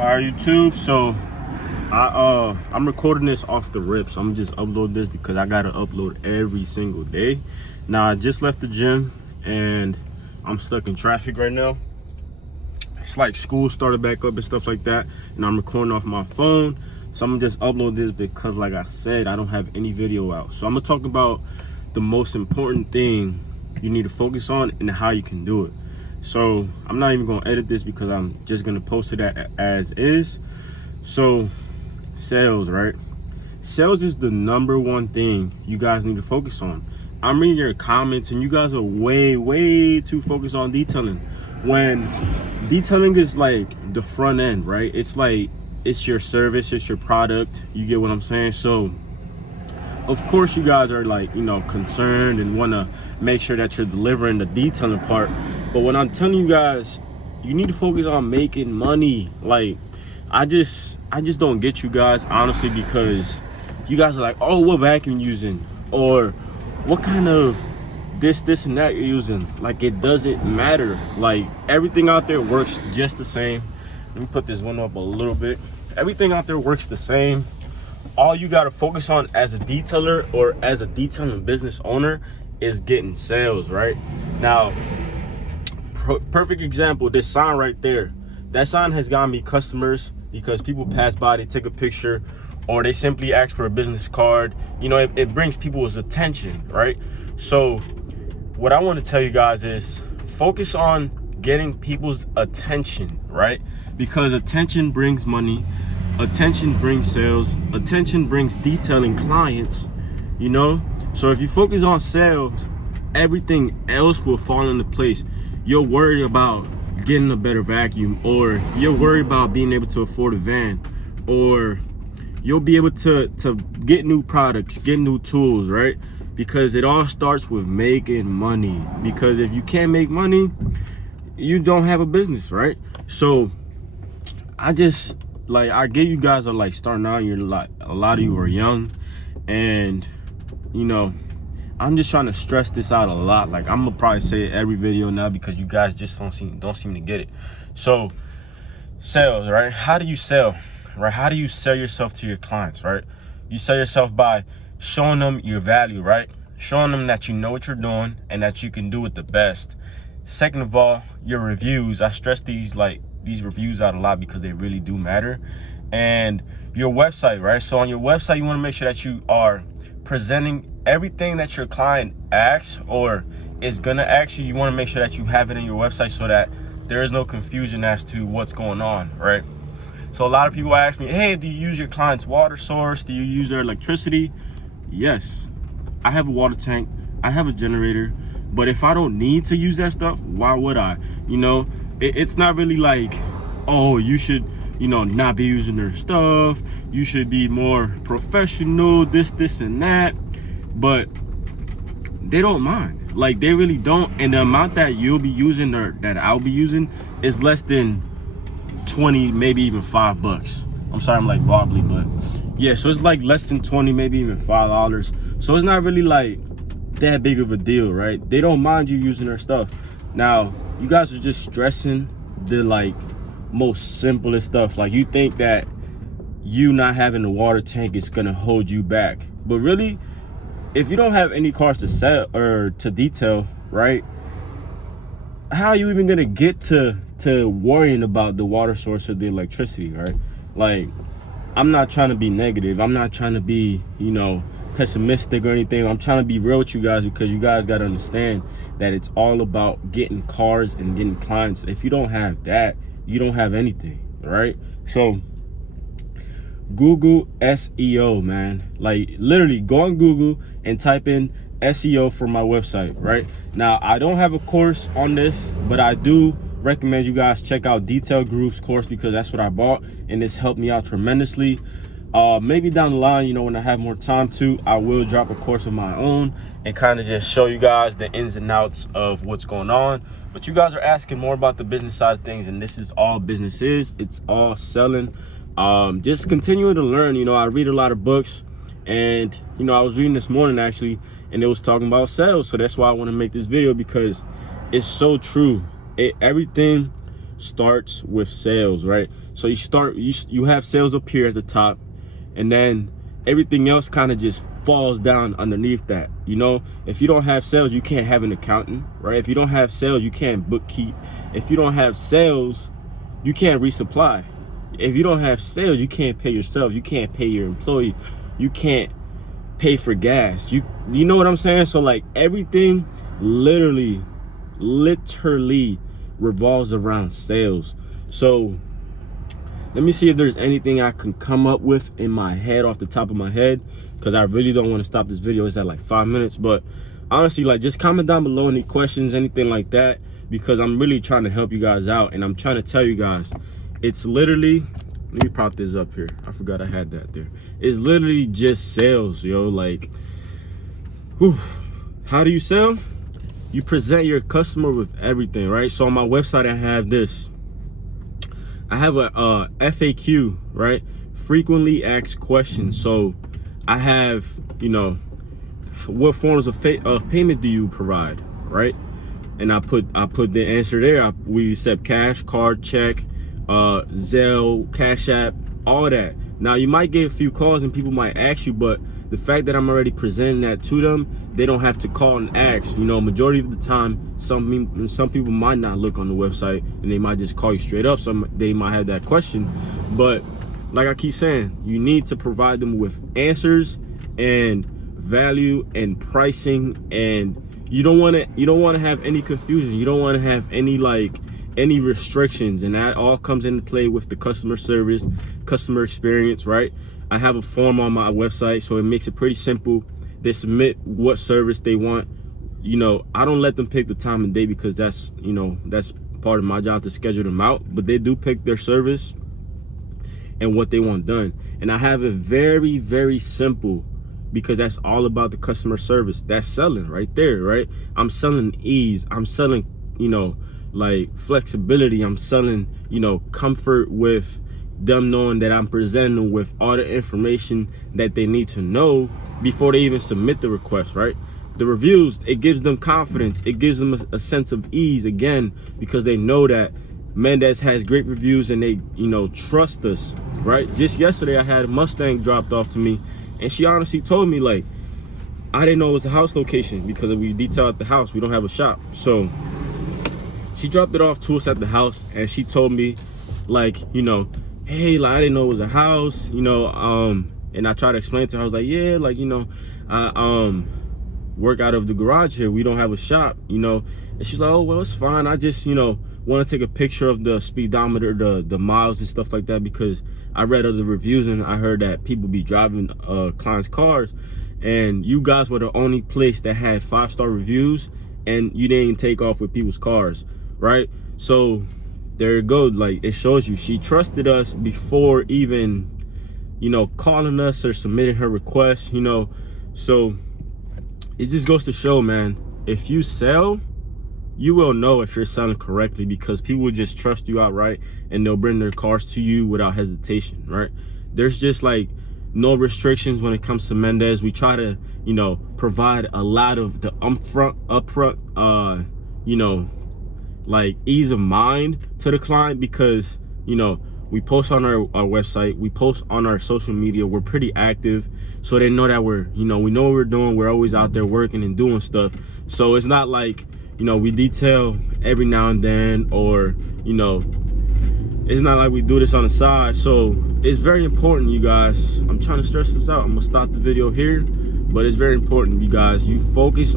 All right, YouTube. So I'm recording this off the rip, so I'm just upload this because I gotta upload every single day. Now I just left the gym and I'm stuck in traffic right now. It's like school started back up and stuff like that, and I'm recording off my phone. So I'm gonna just upload this because, like I said, I don't have any video out. So I'm gonna talk about the most important thing you need to focus on and how you can do it. So I'm not even gonna edit this because I'm just gonna post it as is. So sales, right? Sales is the #1 thing you guys need to focus on. I'm reading your comments and you guys are way too focused on detailing, when detailing is like the front end, right? It's like, it's your service, it's your product. You get what I'm saying? So of course you guys are like, concerned and want to make sure that you're delivering the detailing part. But when I'm telling you guys, you need to focus on making money. Like, I just don't get you guys, honestly, because you guys are like, oh, what vacuum you using? Or what kind of this and that you're using. Like, it doesn't matter. Like, everything out there works just the same. Let me put this one up a little bit. Everything out there works the same. All you got to focus on as a detailer or as a detailing business owner is getting sales, right? Now, perfect example, this sign right there. That sign has gotten me customers because people pass by, they take a picture, or they simply ask for a business card. It brings people's attention, right? So what I want to tell you guys is focus on getting people's attention, right? Because attention brings money, attention brings sales, attention brings detailing clients, So if you focus on sales, everything else will fall into place. You're worried about getting a better vacuum, or you're worried about being able to afford a van, or you'll be able to get new products, get new tools, right? Because it all starts with making money. Because if you can't make money, you don't have a business, right? So I get you guys are like starting out. A lot of you are young, and I'm just trying to stress this out a lot. Like, I'm gonna probably say it every video now because you guys just don't seem to get it. So sales, right? How do you sell, right? How do you sell yourself to your clients, right? You sell yourself by showing them your value, right? Showing them that you know what you're doing and that you can do it the best. Second of all, your reviews. I stress these reviews out a lot because they really do matter. And your website, right? So on your website, you want to make sure that you are presenting everything that your client asks or is gonna ask you. You want to make sure that you have it in your website so that there is no confusion as to what's going on, right? So a lot of people ask me, hey, do you use your client's water source? Do you use their electricity? Yes, I have a water tank, I have a generator, but if I don't need to use that stuff, why would I? It's not really like, oh, you should not be using their stuff, you should be more professional, this and that. But they don't mind. Like, they really don't. And the amount that you'll be using or that I'll be using is less than 20, maybe even $5. I'm sorry, I'm like wobbly, but yeah, so it's like less than 20, maybe even $5. So it's not really like that big of a deal, right? They don't mind you using their stuff. Now, you guys are just stressing the most simplest stuff. Like, you think that you not having a water tank is gonna hold you back, but really, if you don't have any cars to sell or to detail, right, how are you even gonna get to worrying about the water source or the electricity, right? Like, I'm not trying to be negative, I'm not trying to be pessimistic or anything. I'm trying to be real with you guys because you guys got to understand that it's all about getting cars and getting clients. If you don't have that, you don't have anything, right? So Google SEO, man. Like, literally go on Google and type in SEO for my website, right? Now, I don't have a course on this, but I do recommend you guys check out Detail Group's course because that's what I bought and it's helped me out tremendously. Maybe down the line, when I have more time to, I will drop a course of my own and kind of just show you guys the ins and outs of what's going on. But you guys are asking more about the business side of things, and this is all business is. It's all selling. Just continuing to learn. I read a lot of books, and I was reading this morning actually, and it was talking about sales. So that's why I want to make this video, because it's so true. Everything starts with sales, right? So you have sales up here at the top, and then everything else kind of just falls down underneath that. You know, if you don't have sales, you can't have an accountant, right? If you don't have sales, you can't bookkeep. If you don't have sales, you can't resupply. If you don't have sales, you can't pay yourself. You can't pay your employee. You can't pay for gas. You know what I'm saying? So like everything literally revolves around sales. So let me see if there's anything I can come up with in my head off the top of my head, because I really don't want to stop this video. It's at like 5 minutes. But honestly, like, just comment down below any questions, anything like that, because I'm really trying to help you guys out, and I'm trying to tell you guys, it's literally, let me prop this up here. I forgot I had that there. It's literally just sales, yo. Like, whew. How do you sell? You present your customer with everything, right? So on my website, I have this. I have a FAQ, right? Frequently asked questions. So I have, you know, what forms of payment do you provide, right? And I put the answer there. We accept cash, card, check, Zelle, Cash App, all that. Now you might get a few calls and people might ask you, but the fact that I'm already presenting that to them, they don't have to call and ask. You know, majority of the time, some people might not look on the website and they might just call you straight up. They might have that question, but like I keep saying, you need to provide them with answers and value and pricing, and you don't want to have any confusion. You don't want to have any restrictions, and that all comes into play with the customer service, customer experience, right? I have a form on my website, so it makes it pretty simple. They submit what service they want. You know, I don't let them pick the time and day, because that's, you know, that's part of my job to schedule them out, but they do pick their service and what they want done. And I have it very, very simple, because that's all about the customer service. That's selling right there, right? I'm selling ease. I'm selling, you know, like flexibility. I'm selling, you know, comfort with them knowing that I'm presenting them with all the information that they need to know before they even submit the request, right? The reviews, it gives them confidence. It gives them a sense of ease, again, because they know that Mendez has great reviews and they, you know, trust us, right? Just yesterday, I had a Mustang dropped off to me, and she honestly told me, like, I didn't know it was a house location because we detail at the house. We don't have a shop. So she dropped it off to us at the house, and she told me, like, you know, hey, like, I didn't know it was a house, you know, and I tried to explain to her. I was like, yeah, like, you know, I work out of the garage here. We don't have a shop, you know. And she's like, oh, well, it's fine. I just, you know, want to take a picture of the speedometer, the miles and stuff like that, because I read other reviews and I heard that people be driving clients' cars, and you guys were the only place that had 5-star reviews, and you didn't take off with people's cars, right? So there it goes. Like, it shows you she trusted us before even, you know, calling us or submitting her request, you know. So it just goes to show, man, if you sell, you will know if you're selling correctly, because people will just trust you outright and they'll bring their cars to you without hesitation, right? There's just like no restrictions when it comes to Mendez. We try to, you know, provide a lot of the upfront, you know, like ease of mind to the client, because, you know, we post on our website, we post on our social media, we're pretty active, so they know that we're, you know, we know what we're doing, we're always out there working and doing stuff. So it's not like, you know, we detail every now and then, or, you know, it's not like we do this on the side. So it's very important, you guys. I'm trying to stress this out. I'm gonna stop the video here, but it's very important, you guys. You focus